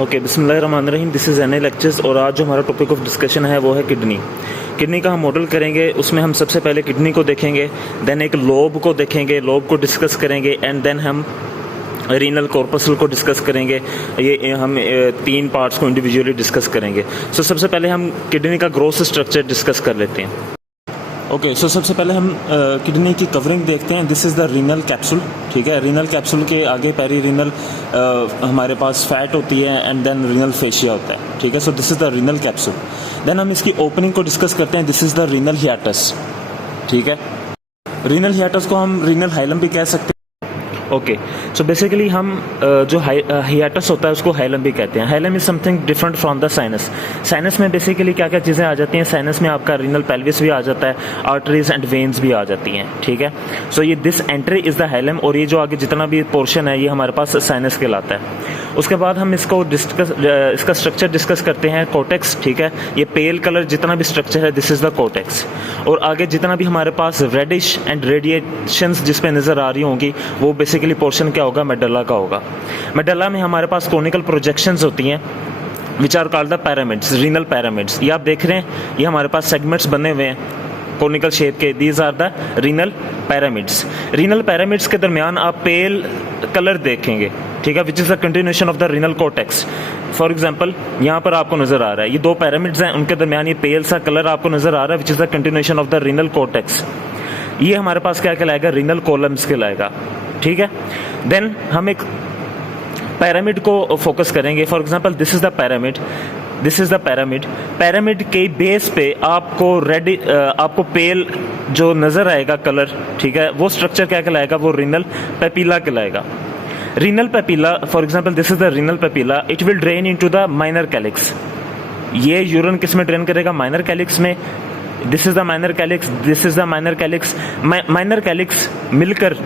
Okay, बिस्मिल्लाहिर्रहमानिर्रहीम। This is N A lectures और आज जो हमारा टॉपिक ऑफ डिस्कशन है वो है किडनी। किडनी का हम मॉडल करेंगे। उसमें हम सबसे पहले किडनी को देखेंगे, देन एक लोब को देखेंगे, लोब को डिस्कस करेंगे एंड देन हम रीनल कॉर्पसल को डिस्कस करेंगे। ये हम 3 पार्ट्स को इंडिविजुअली डिस्कस करेंगे। सो सबसे पहले हम किडनी का ग्रोथ स्ट्रक्चर डिस्कस कर लेते हैं। ओके, सो सबसे पहले हम किडनी की कवरिंग देखते हैं। This is the renal capsule. ठीक है, रीनल कैप्सूल के आगे पेरी रीनल हमारे पास फैट होती है एंड देन रीनल फेशिया होता है। ठीक है, so this is the renal capsule. Then हम इसकी ओपनिंग को डिस्कस करते हैं। This is the renal hiatus. ठीक है, रीनल हियाटस को हम रीनल हाइलम भी कह सकते हैं। ओके, सो बेसिकली हम जो हियाटस होता है उसको हाइलम भी कहते हैं। Hilum is something different from the sinus. Sinus में बेसिकली क्या क्या चीज़ें आ जाती हैं? साइनस में आपका रीनल पेल्विस भी आ जाता है, आर्टरीज एंड वेन्स भी आ जाती हैं। ठीक है, सो ये this entry is the hilum और ये जो आगे जितना भी पोर्शन है ये हमारे पास साइनस कहलाता है। उसके बाद हम इसको इसका स्ट्रक्चर डिस्कस करते हैं। कोटेक्स। ठीक है, ये पेल कलर जितना भी स्ट्रक्चर है दिस इज द कोटेक्स। और आगे जितना भी हमारे पास रेडिश एंड रेडिएशंस जिस पे नज़र आ रही होंगी वो बेसिकली पोर्शन क्या होगा? मेडल्ला का होगा। मेडल्ला में हमारे पास कोनिकल प्रोजेक्शंस होती हैं which are called the pyramids, renal pyramids. ये आप देख रहे हैं, ये हमारे पास सेगमेंट्स बने हुए हैं कोनिकल शेप के। These are the renal pyramids. Renal pyramids के दरमियान आप पेल कलर देखेंगे। ठीक है, which is the continuation of the renal cortex. For example यहाँ पर आपको नजर आ रहा है ये 2 पैरामिड्स हैं, उनके दरमियान ये पेल सा कलर आपको नजर आ रहा है which is the continuation of the renal cortex. ये हमारे पास क्या कहलाएगा? रीनल कॉलम्स कहलाएगा। ठीक है, देन हम एक पैरामिड को फोकस करेंगे। For example this is the pyramid, this is the pyramid. Pyramid के बेस पे आपको पेल जो नजर आएगा कलर, ठीक है, वो स्ट्रक्चर क्या कहलाएगा? वो रीनल पेपिला कहलाएगा। Renal papilla, for example this is the renal papilla, it will drain into the minor calyx. ये यूरिन किस में ड्रेन करेगा? माइनर कैलिक्स में। This is the minor calyx, this is the minor calyx. Minor calyx मिलकर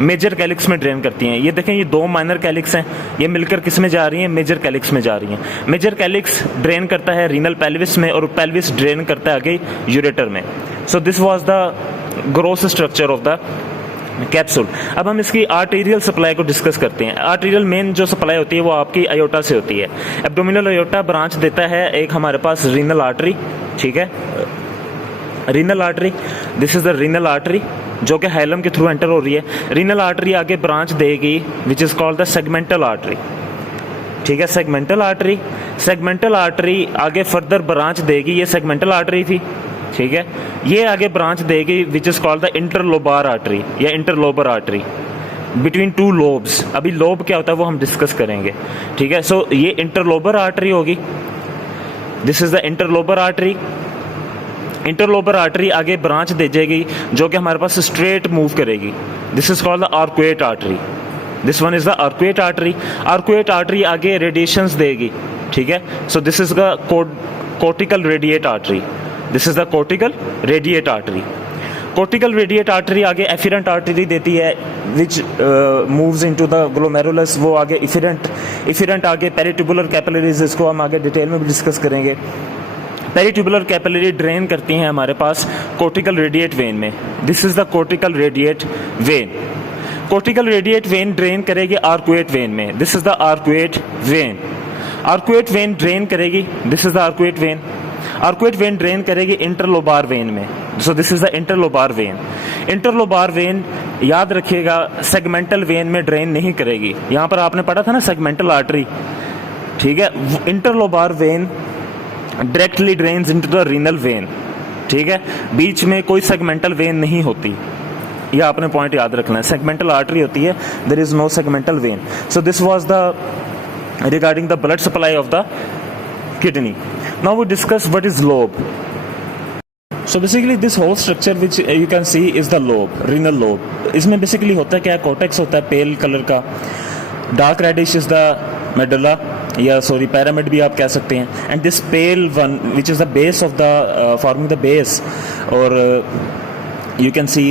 major calyx में drain करती हैं। ये देखें, ये 2 माइनर कैलिक्स हैं, ये मिलकर किस में जा रही हैं? मेजर कैलिक्स में जा रही हैं। मेजर कैलिक्स ड्रेन करता है रीनल पेल्विस में और पेल्विस ड्रेन करता है आगे यूरेटर में। So this was the growth structure of the capsule. अब हम इसकी आर्टेरियल सप्लाई को डिस्कस करते हैं। आर्टेरियल मेन जो सप्लाई होती है वो आपकी अयोटा से होती है। एब्डोमिनल अयोटा ब्रांच देता है एक हमारे पास रीनल आर्टरी। ठीक है, renal artery, this is the renal artery जो कि हाइलम के थ्रू एंटर हो रही है। रीनल आर्टरी आगे ब्रांच देगी which is called the segmental artery. ठीक है, सेगमेंटल आर्टरी। सेगमेंटल आर्टरी आगे फर्दर ब्रांच देगी, ये सेगमेंटल आर्टरी थी। ठीक है, ये आगे ब्रांच देगी which is called the interlobar artery या इंटरलोबर आर्टरी बिटवीन 2 लोब्स। अभी लोब क्या होता है वो हम डिस्कस करेंगे। ठीक है, सो ये इंटरलोबर आर्टरी होगी। This is the interlobar artery. Interlobar artery आगे ब्रांच दे जाएगी जो कि हमारे पास स्ट्रेट मूव करेगी। This is called the arcuate artery. This one is the arcuate artery. Arcuate artery आगे रेडिएशंस देगी। ठीक है, so this is the cortical radiate artery. This is the cortical radiate artery. Cortical radiate artery आगे एफिरेंट artery देती है विच moves into the glomerulus. वो आगे इफिरेंट आगे पेरिट्यूबुलर कैपिलरीज, इसको हम आगे डिटेल में भी डिस्कस करेंगे। पेरिट्यूबुलर कैपिलरी ड्रेन करती हैं हमारे पास कोर्टिकल रेडिएट वेन में। This is the cortical radiate vein. Cortical radiate vein drain करेगी आर्कुएट वेन में। This is the arcuate vein. Arcuate vein drain करेगी, this is the arcuate vein. Arcuate vein drain करेगी interlobar vein में। So this is the interlobar vein. Interlobar vein याद रखिएगा segmental when में drain नहीं करेगी। यहां पर आपने पढ़ा था ना सेगमेंटल आर्टरी। ठीक है, interlobar vein directly drains into the renal vein. ठीक है, बीच में कोई सेगमेंटल वेन नहीं होती, ये आपने पॉइंट याद रखना है। सेगमेंटल आर्टरी होती है, there is no segmental vein. So this was the regarding the blood supply of the kidney. Now we discuss what is lobe. So basically this whole structure which you can see is the lobe, renal lobe. इसमें basically होता है क्या? Cortex होता है pale colour का। Dark reddish is the medulla या sorry pyramid भी आप कह सकते हैं। And this pale one which is the base of the forming the base, और you can see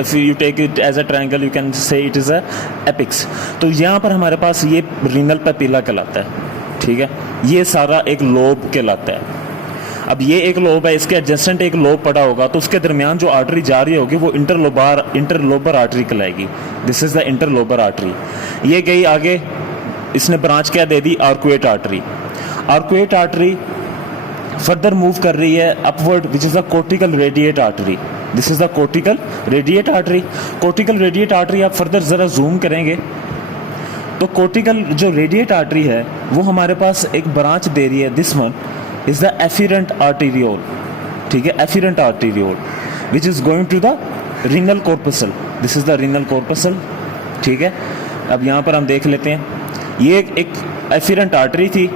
if you take it as a triangle you can say it is a apex। तो यहाँ पर हमारे पास ये रीनल पेपिला कहलाता है। ठीक है, ये सारा एक लोब कहलाता है। अब ये एक लोब है, इसके एडजेसेंट एक लोब पड़ा होगा तो उसके दरमियान जो आर्टरी जा रही होगी वो इंटरलोबर आर्टरी कहलाएगी। This is the interlobar artery. ये गई आगे इसने ब्रांच क्या दे दी, arcuate artery. Arcuate artery further move कर रही है upward, which is the cortical radiate artery. This is the cortical radiate artery. Cortical radiate artery आप फर्दर जरा जूम करेंगे तो कोर्टिकल जो रेडिएट आर्टरी है वो हमारे पास एक ब्रांच दे रही है। This one is the afferent arteriole, ठीक है, afferent arteriole which is going to the renal corpuscle. This is the renal corpuscle, ठीक है। अब यहाँ पर हम देख लेते हैं, ये एक एफिरेंट आर्टरी थी।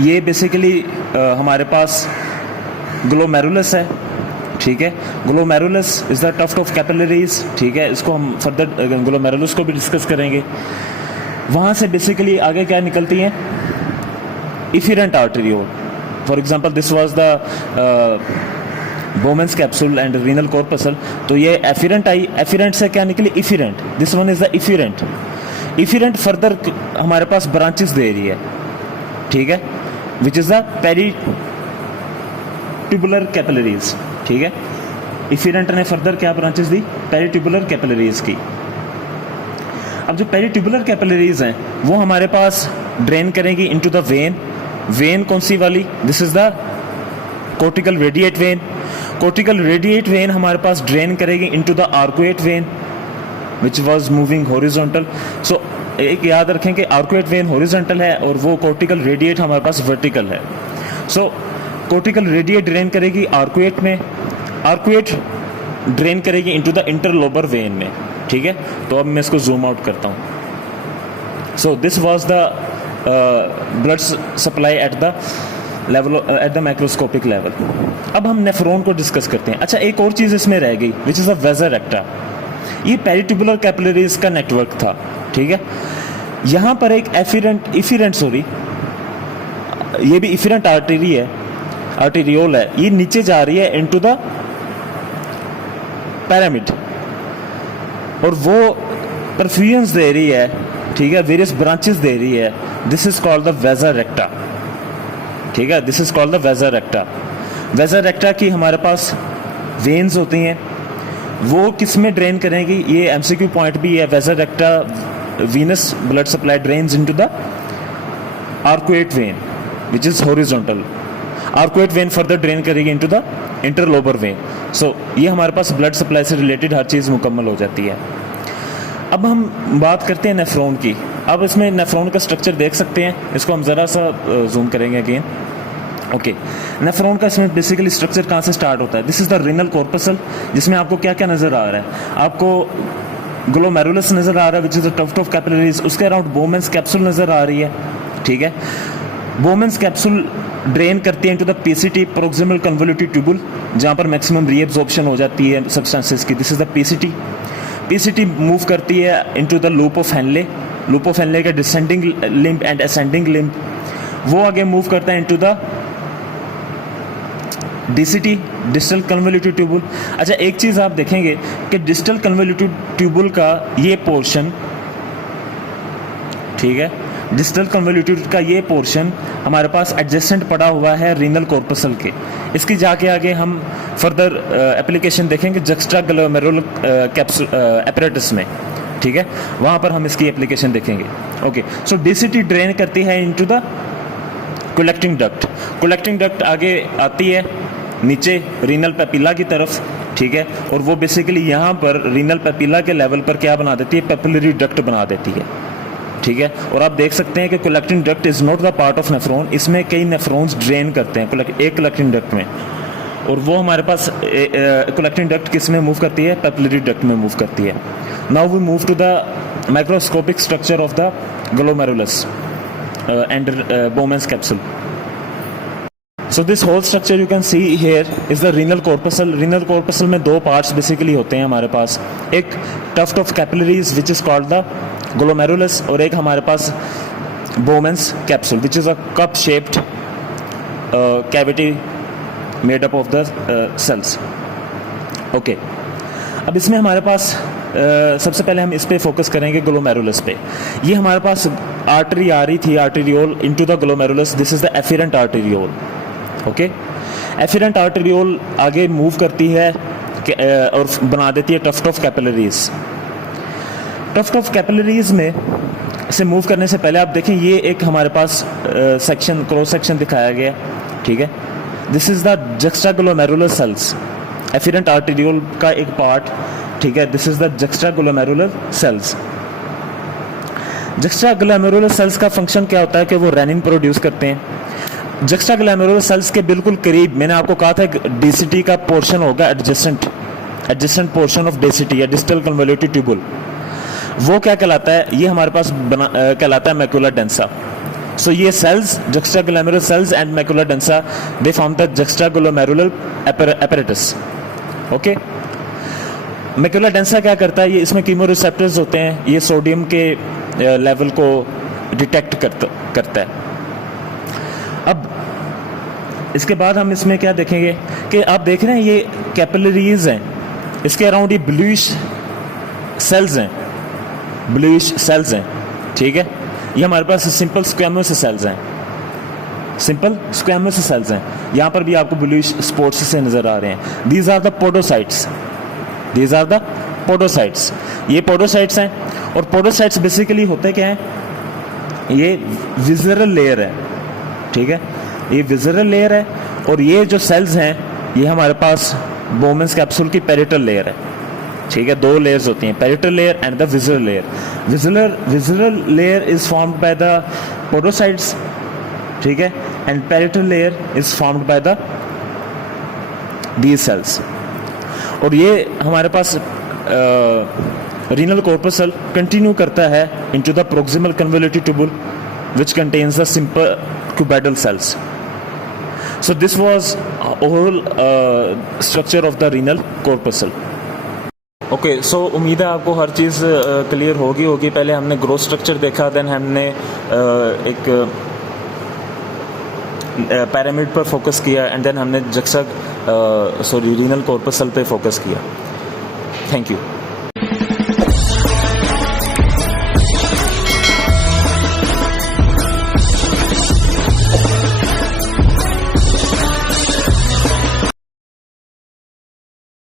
ये बेसिकली हमारे पास ग्लोमेरुलस है, ठीक है। Glomerulus is the tuft of capillaries, ठीक है। इसको हम फर्दर ग्लोमेरुलस को भी डिस्कस करेंगे। वहाँ से बेसिकली आगे क्या निकलती हैं, efferent arteriole. For example this was the Bowman's capsule and renal corpuscle. तो ये एफिरेंट आई, एफिरेंट से क्या निकली, efferent. This one is the efferent. Efferent further हमारे पास ब्रांचेस दे रही है, ठीक है, which is the peritubular capillaries, ठीक है। इफिरेंट ने फर्दर क्या ब्रांचेस दी, पेरिट्यूबुलर कैपिलरीज की। अब जो पेरिट्यूबुलर कैपिलरीज हैं वो हमारे पास ड्रेन करेंगी इनटू द वेन। वेन कौन सी वाली, this is the cortical radiate vein. Cortical radiate vein हमारे पास ड्रेन करेगी into the arcuate vein which was moving horizontal. So एक याद रखें कि आर्कुएट वेन हॉरिजॉन्टल है और वो कोर्टिकल रेडिएट हमारे पास वर्टिकल है। सो कोर्टिकल रेडिएट ड्रेन करेगी आर्कुएट में, आर्कुएट ड्रेन करेगी इनटू द इंटरलोबर वेन में, ठीक है। तो अब मैं इसको जूम आउट करता हूँ। सो this was the blood supply at the level, at the microscopic level. अब हम नेफ्रॉन को डिस्कस करते हैं। अच्छा, एक और चीज़ इसमें रह गई विच इज़ अ वेजर रेक्टा। ये पेरिट्यूबुलर कैपिलरीज का नेटवर्क था, ठीक है। यहाँ पर एक ये भी इफिरेंट आर्टरी है, आर्टीरियोल है। ये नीचे जा रही है इनटू द पिरामिड और वो परफ्यूजन्स दे रही है, ठीक है, वेरियस ब्रांचेस दे रही है। This is called the vasa recta, ठीक है। This is called the vasa recta. Vasa recta की हमारे पास वेन्स होती हैं, वो किस में ड्रेन करेंगी, ये एमसीक्यू पॉइंट भी है। Vasa recta venous blood supply drains into the arcuate vein which is horizontal. Arcuate vein further drain करेगी इनटू द इंटरलोबर वेन। सो ये हमारे पास ब्लड सप्लाई से रिलेटेड हर चीज़ मुकम्मल हो जाती है। अब हम बात करते हैं नेफ्रॉन की। अब इसमें नेफ्रॉन का स्ट्रक्चर देख सकते हैं, इसको हम ज़रा सा जूम करेंगे अगेन। ओके, नेफ्रॉन का इसमें बेसिकली स्ट्रक्चर कहाँ से स्टार्ट होता है। This is the renal corpuscle, जिसमें आपको क्या क्या नज़र आ रहा है, आपको ग्लोमेरुलस नज़र आ रहा है which is the tuft of capillaries. उसके अराउंड बोमेंस कैप्सूल नज़र आ रही है, ठीक है। बोमेंस कैप्सूल ड्रेन करती है into the PCT, proximal convolutive tubule, जहाँ पर मैक्सिमम रीएब्जॉर्प्शन हो जाती है सब्सटेंसेस की। This is the PCT. PCT move करती है into the loop of Henle. Loop of Henle का descending limb and ascending limb, वो आगे मूव करता है into the DCT, distal convolutive tubule. अच्छा, एक चीज़ आप देखेंगे कि डिस्टल कन्वोल्यूटिव ट्यूबुल का ये पोर्शन, ठीक है, डिस्टल कन्वोल्यूटिव का ये पोर्शन हमारे पास एडजेसेंट पड़ा हुआ है रीनल कॉर्पसल के। इसकी जाके आगे हम फर्दर एप्लीकेशन देखेंगे जक्स्ट्रा ग्लोमेरुलर कैप्सूल एपरेटस में, ठीक है, वहाँ पर हम इसकी एप्लीकेशन देखेंगे। ओके, सो डीसीटी ड्रेन करती है into the collecting duct. Collecting duct आगे आती है नीचे रीनल पेपिला की तरफ, ठीक है, और वो बेसिकली यहाँ पर रीनल पेपिला के लेवल पर क्या बना देती है, पेपिलरी डक्ट बना देती है, ठीक है। और आप देख सकते हैं कि collecting duct is not the part of nephron. इसमें कई नेफ्रॉन्स ड्रेन करते हैं एक कलेक्टिंग डक्ट में, और वो हमारे पास कलेक्टिंग डक्ट किस में मूव करती है, पेपिलरी डक्ट में मूव करती है। Now we move to the microscopic structure of the glomerulus and Bowman's capsule. So this whole structure you can see here is the renal corpuscle. Renal corpuscle में दो parts basically होते हैं हमारे पास, एक tuft of capillaries which is called the glomerulus और एक हमारे पास Bowman's capsule which is a cup shaped cavity made up of the cells. Okay, अब इसमें हमारे पास सबसे पहले हम इस पे फोकस करेंगे ग्लोमेरुलस पे। ये हमारे पास आर्टरी आ रही थी, arteriole into the glomerulus. This is the afferent arteriole. Okay, afferent arteriole आगे मूव करती है और बना देती है tuft of capillaries. Tuft of capillaries में इसे मूव करने से पहले आप देखें ये एक हमारे पास सेक्शन क्रॉस सेक्शन दिखाया गया है, ठीक है। This is the juxtaglomerular cells, afferent arteriole का एक पार्ट, ठीक है। This is the juxtaglomerular cells. Juxtaglomerular cells का फंक्शन क्या होता है कि वो रेनिन प्रोड्यूस करते हैं। जक्स्टाग्लोमेरुलर सेल्स के बिल्कुल करीब मैंने आपको कहा था डीसीटी का पोर्शन होगा, एडजेसेंट पोर्शन ऑफ डीसीटी या डिस्टल कन्वोल्यूटिव ट्यूबुल, वो क्या कहलाता है, ये हमारे पास कहलाता है मैकुला डेंसा। सो ये cells, juxtaglomerular cells and macula densa, they form the juxtaglomerular apparatus, okay. Macula densa क्या करता है, ये इसमें कीमोरिसेप्टर्स होते हैं, ये सोडियम के लेवल को डिटेक्ट करता है। अब इसके बाद हम इसमें क्या देखेंगे कि आप देख रहे हैं ये कैपिलरीज हैं, इसके अराउंड ये ब्लूइश सेल्स हैं, ठीक है। ये हमारे पास सिंपल स्क्वैमस सेल्स हैं, यहाँ पर भी आपको ब्लूइश स्पॉट्स से नजर आ रहे हैं। दीज आर द पोडोसाइट्स, ये पोडोसाइट्स हैं। और पोडोसाइट्स बेसिकली होते क्या हैं, ये विजरल लेयर है, ठीक है, ये विजरल लेयर है। और ये जो सेल्स हैं ये हमारे पास बोमेंस कैप्सूल की पेरिटल लेयर है, ठीक है। दो लेयर्स होती हैं, parietal layer and the visceral layer. Visceral layer is formed by the podocytes, ठीक है, and parietal layer is formed by the these cells. और ये हमारे पास रीनल कॉर्पसल कंटिन्यू करता है into the proximal convolutive tubule which contains the simple cuboidal cells. So this was whole structure of the renal corpuscle. Okay, so उम्मीद है आपको हर चीज़ clear होगी। पहले हमने ग्रोथ स्ट्रक्चर देखा, देन हमने एक पिरामिड पर फोकस किया, एंड देन हमने रीनल कॉर्पसल पे फोकस किया। Thank you.